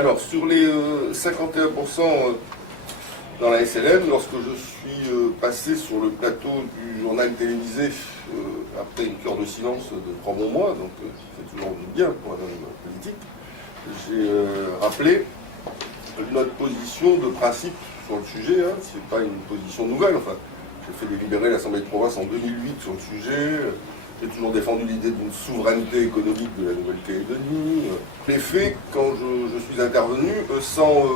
Alors, sur les 51% dans la SLN, lorsque je suis passé sur le plateau du journal télévisé, après une cure de silence de 3 bons mois, donc c'est toujours du bien pour un homme politique, j'ai rappelé notre position de principe sur le sujet. Hein, c'est pas une position nouvelle. Enfin, j'ai fait délibérer l'Assemblée de province en 2008 sur le sujet. J'ai toujours défendu l'idée d'une souveraineté économique de la Nouvelle-Calédonie. Les faits, quand je suis intervenu, sans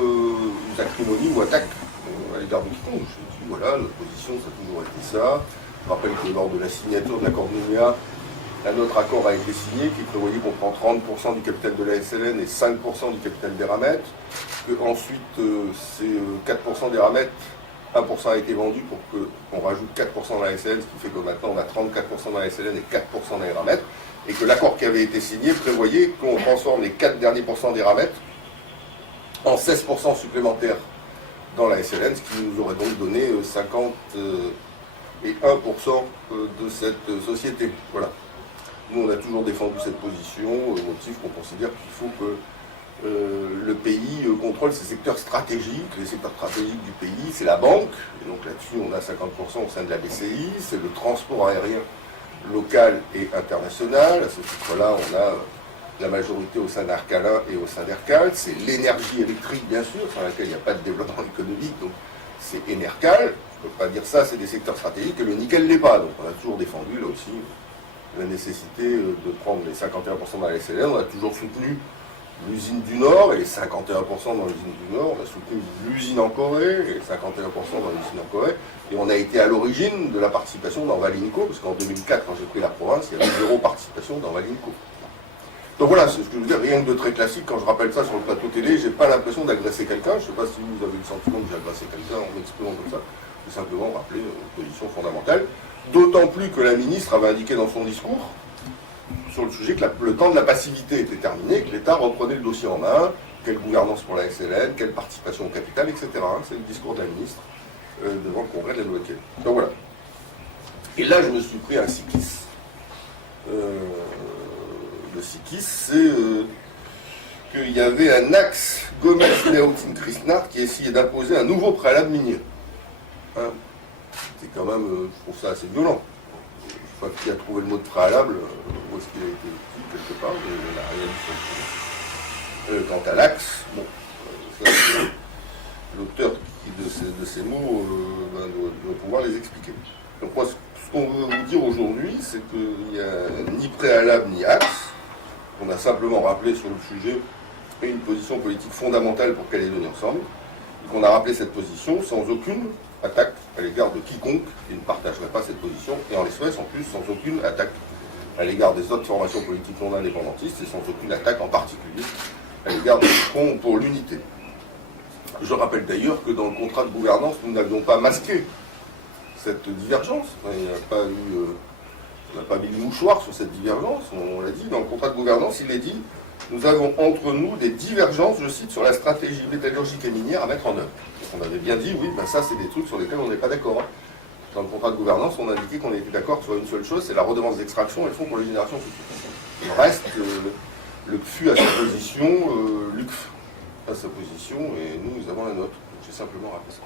acrimonie ou attaque à l'égard de quiconque, j'ai dit voilà, notre position, ça a toujours été ça. Je rappelle que lors de la signature de l'accord de Nouméa, un autre accord a été signé qui prévoyait qu'on prend 30% du capital de la SLN et 5% du capital des Ramettes. Ensuite, ces 4% des Ramettes, 1% a été vendu pour qu'on rajoute 4% dans la SLN, ce qui fait que maintenant on a 34% dans la SLN et 4% dans les Ramettes, et que l'accord qui avait été signé prévoyait qu'on transforme les 4 derniers pourcents des Ramettes en 16% supplémentaires dans la SLN, ce qui nous aurait donc donné 50 et 1% de cette société. Voilà. Nous, on a toujours défendu cette position, au motif qu'on considère qu'il faut que le pays contrôle ses secteurs stratégiques. Les secteurs stratégiques du pays, c'est la banque, et donc là-dessus, on a 50% au sein de la BCI, c'est le transport aérien local et international. À ce titre-là, on a la majorité au sein d'Arcal 1 et au sein d'Ercal. C'est l'énergie électrique, bien sûr, sans laquelle il n'y a pas de développement économique, donc c'est Enercal. On ne peut pas dire ça, c'est des secteurs stratégiques, et le nickel l'est pas. Donc on a toujours défendu, là aussi, la nécessité de prendre les 51% dans la SLN. On a toujours soutenu l'usine du Nord et les 51% dans l'usine du Nord. On a soutenu l'usine en Corée et les 51% dans l'usine en Corée. Et on a été à l'origine de la participation dans Valinco, parce qu'en 2004, quand j'ai pris la province, il y avait 0 participation dans Valinco. Donc voilà, c'est ce que je veux dire, rien que de très classique. Quand je rappelle ça sur le plateau télé, j'ai pas l'impression d'agresser quelqu'un. Je ne sais pas si vous avez le sentiment que j'ai agressé quelqu'un en m'exprimant comme ça. C'est simplement rappeler une position fondamentale. D'autant plus que la ministre avait indiqué dans son discours sur le sujet que le temps de la passivité était terminé, que l'État reprenait le dossier en main, quelle gouvernance pour la SLN, quelle participation au capital, etc. C'est le discours de la ministre devant le Congrès de la Nouvelle-Calédonie. Donc voilà. Et là, je me suis pris un sikis. Le sikis, c'est qu'il y avait un axe Gomez-Neotin-Krishnart qui essayait d'imposer un nouveau préalable minier. Hein, c'est quand même, je trouve ça assez violent. Je ne sais pas qui a trouvé le mot de préalable, où est-ce qu'il a été dit, quelque part, mais il n'a rien dit. Quant à l'axe, bon, l'auteur de ces mots doit pouvoir les expliquer. Donc moi, ce qu'on veut vous dire aujourd'hui, c'est qu'il n'y a ni préalable ni axe. On a simplement rappelé sur le sujet une position politique fondamentale pour Calédonie Ensemble, et qu'on a rappelé cette position sans aucune attaque à l'égard de quiconque qui ne partagerait pas cette position, et en l'espèce, en plus, sans aucune attaque à l'égard des autres formations politiques non indépendantistes, et sans aucune attaque en particulier à l'égard de Front pour l'unité. Je rappelle d'ailleurs que dans le contrat de gouvernance, nous n'avions pas masqué cette divergence. Il n'y a pas eu, on n'a pas mis le mouchoir sur cette divergence, on l'a dit, dans le contrat de gouvernance, il est dit nous avons entre nous des divergences, je cite, sur la stratégie métallurgique et minière à mettre en œuvre. Donc on avait bien dit, oui, ben ça c'est des trucs sur lesquels on n'est pas d'accord. Hein. Dans le contrat de gouvernance, on a indiqué qu'on était d'accord sur une seule chose, c'est la redevance d'extraction et le fonds pour les générations futures. Le reste, le CFU a sa position, l'UCF a sa position, et nous avons la nôtre. J'ai simplement rappelé ça.